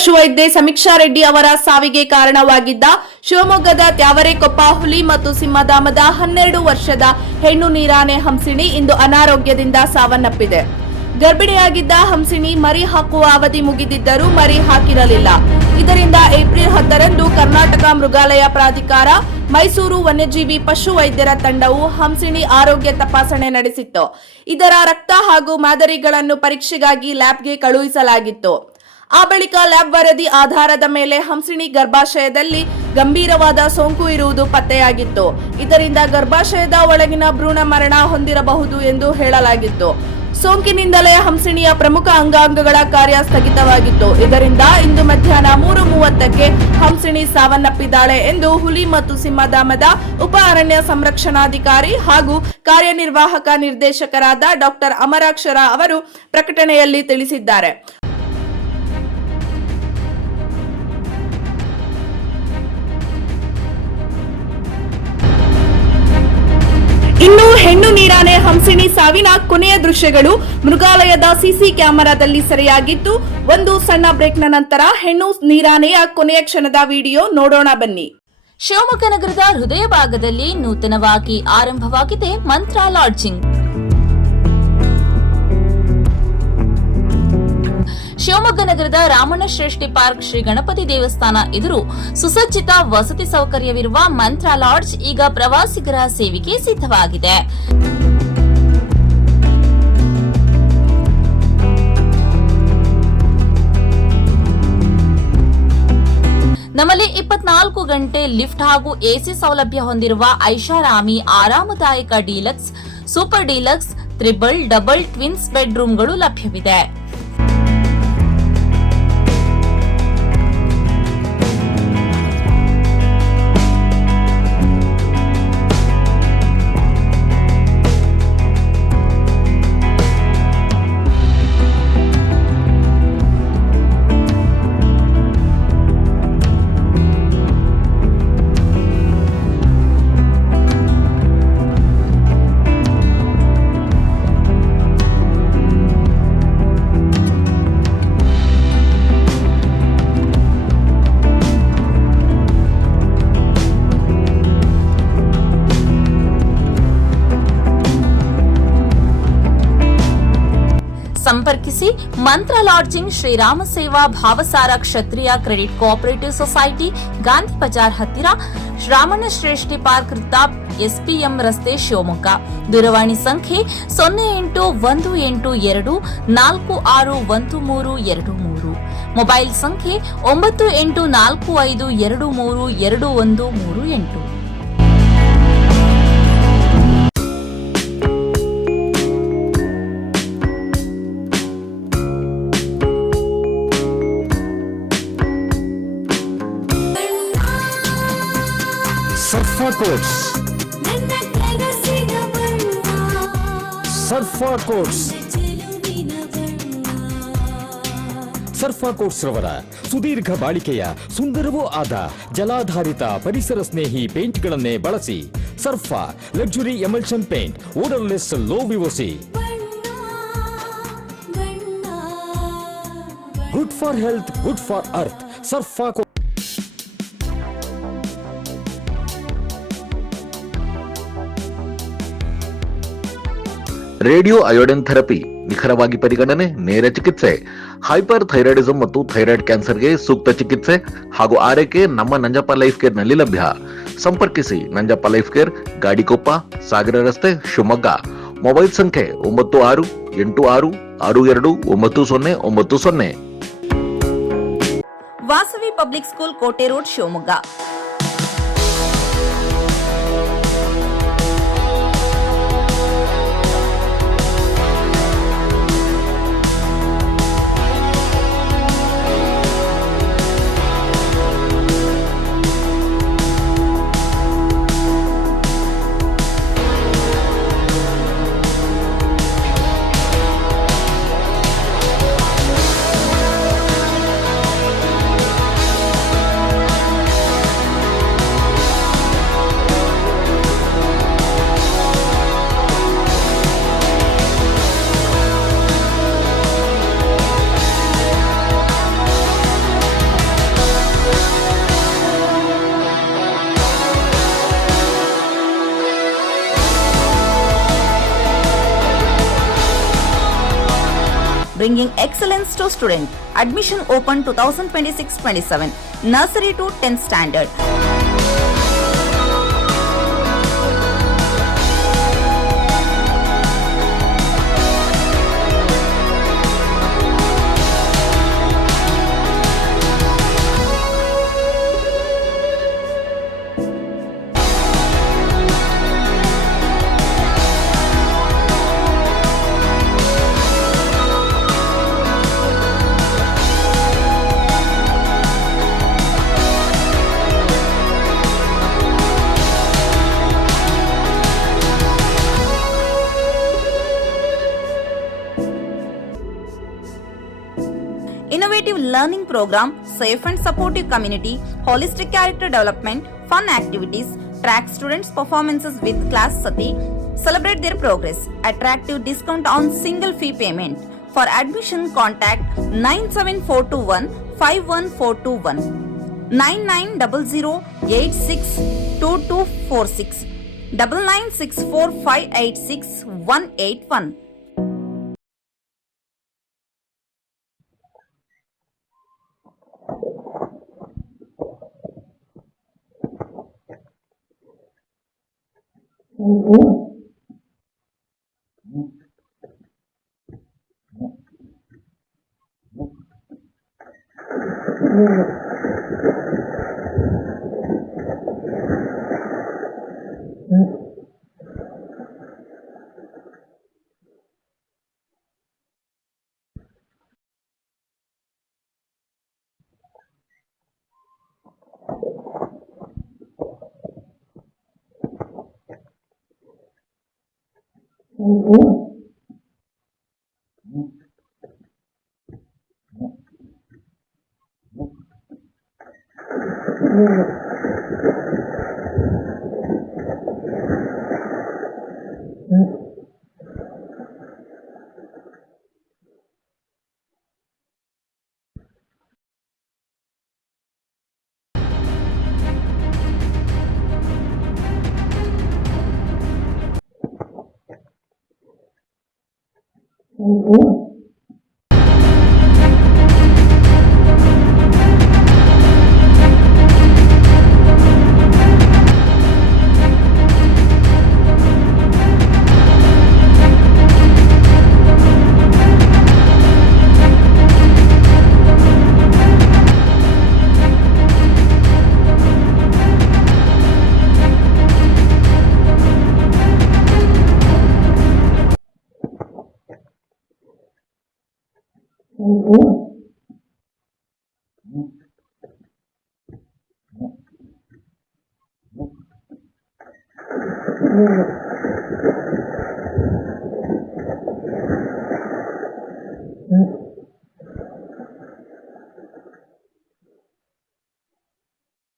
ಪಶುವೈದ್ಯೆ ಸಮೀಕ್ಷಾ ರೆಡ್ಡಿ ಅವರ ಸಾವಿಗೆ ಕಾರಣವಾಗಿದ್ದ ಶಿವಮೊಗ್ಗದ ತ್ಯಾವರೆಕೊಪ್ಪ ಹುಲಿ ಮತ್ತು ಸಿಂಹಧಾಮದ 12 ವರ್ಷದ ಹೆಣ್ಣು ನೀರಾನೆ ಹಂಸಿಣಿ ಇಂದು ಅನಾರೋಗ್ಯದಿಂದ ಸಾವನ್ನಪ್ಪಿದೆ. ಗರ್ಭಿಣಿಯಾಗಿದ್ದ ಹಂಸಿಣಿ ಮರಿ ಹಾಕುವ ಅವಧಿ ಮುಗಿದಿದ್ದರೂ ಮರಿ ಹಾಕಿರಲಿಲ್ಲ. ಇದರಿಂದ ಏಪ್ರಿಲ್ 10ರಂದು ಕರ್ನಾಟಕ ಮೃಗಾಲಯ ಪ್ರಾಧಿಕಾರ, ಮೈಸೂರು ವನ್ಯಜೀವಿ ಪಶು ವೈದ್ಯರ ತಂಡವು ಹಂಸಿಣಿ ಆರೋಗ್ಯ ತಪಾಸಣೆ ನಡೆಸಿತ್ತು. ಇದರ ರಕ್ತ ಹಾಗೂ ಮಾದರಿಗಳನ್ನು ಪರೀಕ್ಷೆಗಾಗಿ ಲ್ಯಾಬ್ಗೆ ಕಳುಹಿಸಲಾಗಿತ್ತು. ಆ ಬಳಿಕ ಲ್ಯಾಬ್ ವರದಿ ಆಧಾರದ ಮೇಲೆ ಹಂಸಿಣಿ ಗರ್ಭಾಶಯದಲ್ಲಿ ಗಂಭೀರವಾದ ಸೋಂಕು ಇರುವುದು ಪತ್ತೆಯಾಗಿತ್ತು. ಇದರಿಂದ ಗರ್ಭಾಶಯದ ಒಳಗಿನ ಭ್ರೂಣ ಮರಣ ಹೊಂದಿರಬಹುದು ಎಂದು ಹೇಳಲಾಗಿತ್ತು. ಸೋಂಕಿನಿಂದಲೇ ಹಂಸಿಣಿಯ ಪ್ರಮುಖ ಅಂಗಾಂಗಗಳ ಕಾರ್ಯ ಸ್ಥಗಿತವಾಗಿತ್ತು. ಇದರಿಂದ ಇಂದು ಮಧ್ಯಾಹ್ನ 3:30ಕ್ಕೆ ಹಂಸಿಣಿ ಸಾವನ್ನಪ್ಪಿದ್ದಾಳೆ ಎಂದು ಹುಲಿ ಮತ್ತು ಸಿಂಹಧಾಮದ ಉಪ ಅರಣ್ಯ ಸಂರಕ್ಷಣಾಧಿಕಾರಿ ಹಾಗೂ ಕಾರ್ಯನಿರ್ವಾಹಕ ನಿರ್ದೇಶಕರಾದ ಡಾಕ್ಟರ್ ಅಮರಾಕ್ಷರ ಅವರು ಪ್ರಕಟಣೆಯಲ್ಲಿ ತಿಳಿಸಿದ್ದಾರೆ. ಇನ್ನು ಹೆಣ್ಣು ನೀರಾನೆ ಹಂಸಿಣಿ ಸಾವಿನ ಕೊನೆಯ ದೃಶ್ಯಗಳು ಮೃಗಾಲಯದ ಸಿಸಿ ಕ್ಯಾಮೆರಾದಲ್ಲಿ ಸೆರೆಯಾಗಿದ್ದು, ಒಂದು ಸಣ್ಣ ಬ್ರೇಕ್ನ ನಂತರ ಹೆಣ್ಣು ನೀರಾನೆಯ ಕೊನೆಯ ಕ್ಷಣದ ವಿಡಿಯೋ ನೋಡೋಣ ಬನ್ನಿ. ಶಿವಮೊಗ್ಗ ನಗರದ ಹೃದಯ ಭಾಗದಲ್ಲಿ ನೂತನವಾಗಿ ಆರಂಭವಾಗಿದೆ ಮಂತ್ರ ಲಾಡ್ಜಿಂಗ್. ಶಿವಮೊಗ್ಗ ನಗರದ ರಾಮಣ್ಣ ಶ್ರೇಷ್ಠಿ ಪಾರ್ಕ್ ಶ್ರೀ ಗಣಪತಿ ದೇವಸ್ಥಾನ ಎದುರು ಸುಸಜ್ಜಿತ ವಸತಿ ಸೌಕರ್ಯವಿರುವ ಮಂತ್ರ ಲಾಡ್ಜ್ ಈಗ ಪ್ರವಾಸಿಗರ ಸೇವೆಗೆ ಸಿದ್ಧವಾಗಿದೆ. ನಮ್ಮಲ್ಲಿ 24 ಗಂಟೆ ಲಿಫ್ಟ್ ಹಾಗೂ ಎಸಿ ಸೌಲಭ್ಯ ಹೊಂದಿರುವ ಐಷಾರಾಮಿ ಆರಾಮದಾಯಕ deluxe, super deluxe, triple, double, twins ಬೆಡ್ರೂಮ್ಗಳು ಲಭ್ಯವಿದೆ. ಸಂಪರ್ಕಿಸಿ Mantra lodging, Shrirama Seva Bhavasara Kshatriya credit cooperative society, Gandhi Bazaar ಹತ್ತಿರ, ರಾಮಣ್ಣ ಶ್ರೇಷ್ಠಿ ಪಾರ್ಕ್ ವೃತ್ತ, ಎಸ್ಪಿಎಂ ರಸ್ತೆ, ಶಿವಮೊಗ್ಗ. ದೂರವಾಣಿ ಸಂಖ್ಯೆ 0812461323. ಮೊಬೈಲ್ ಸಂಖ್ಯೆ 9845232138. Sarfa coats, Sarfa coats, Sarfa coats ರವರ ಸುದೀರ್ಘ ಬಾಳಿಕೆಯ ಸುಂದರವೂ ಆದ ಜಲಾಧಾರಿತ ಪರಿಸರ ಸ್ನೇಹಿ ಪೇಂಟ್ಗಳನ್ನೇ ಬಳಸಿ. Sarfa luxury emulsion paint, odourless, low VOC, good for health, good for earth. Sarfa radio iodine therapy, ನಿಖರವಾಗಿ ಪರಿಗಣನೆ, ನೇರ ಚಿಕಿತ್ಸೆ. ಹೈಪರ್ ಥೈರಾಯ್ಡಿಸಂ ಮತ್ತು ಥೈರಾಯ್ಡ್ ಕ್ಯಾನ್ಸರ್ಗೆ ಸೂಕ್ತ ಚಿಕಿತ್ಸೆ ಹಾಗೂ ಆರೈಕೆ ನಮ್ಮ ನಂಜಪ್ಪ ಲೈಫ್ ಕೇರ್ ನಲ್ಲಿ ಲಭ್ಯ. ಸಂಪರ್ಕಿಸಿ ನಂಜಪ್ಪ ಲೈಫ್ ಕೇರ್, ಗಾಡಿಕೊಪ್ಪ, ಸಾಗರ ರಸ್ತೆ, ಶಿವಮೊಗ್ಗ. ಮೊಬೈಲ್ ಸಂಖ್ಯೆ 9686629090. ವಾಸವಿ ಪಬ್ಲಿಕ್ ಸ್ಕೂಲ್, ಕೋಟೆ road, Shivamogga. bringing excellence to students. Admission open 2026-27, nursery to 10th standard. Innovative learning program, safe and supportive community, holistic character development, fun activities, track students' performances with class sati, celebrate their progress, attractive discount on single fee payment. For admission, contact 97421 51421, 9900862246, 9964586181.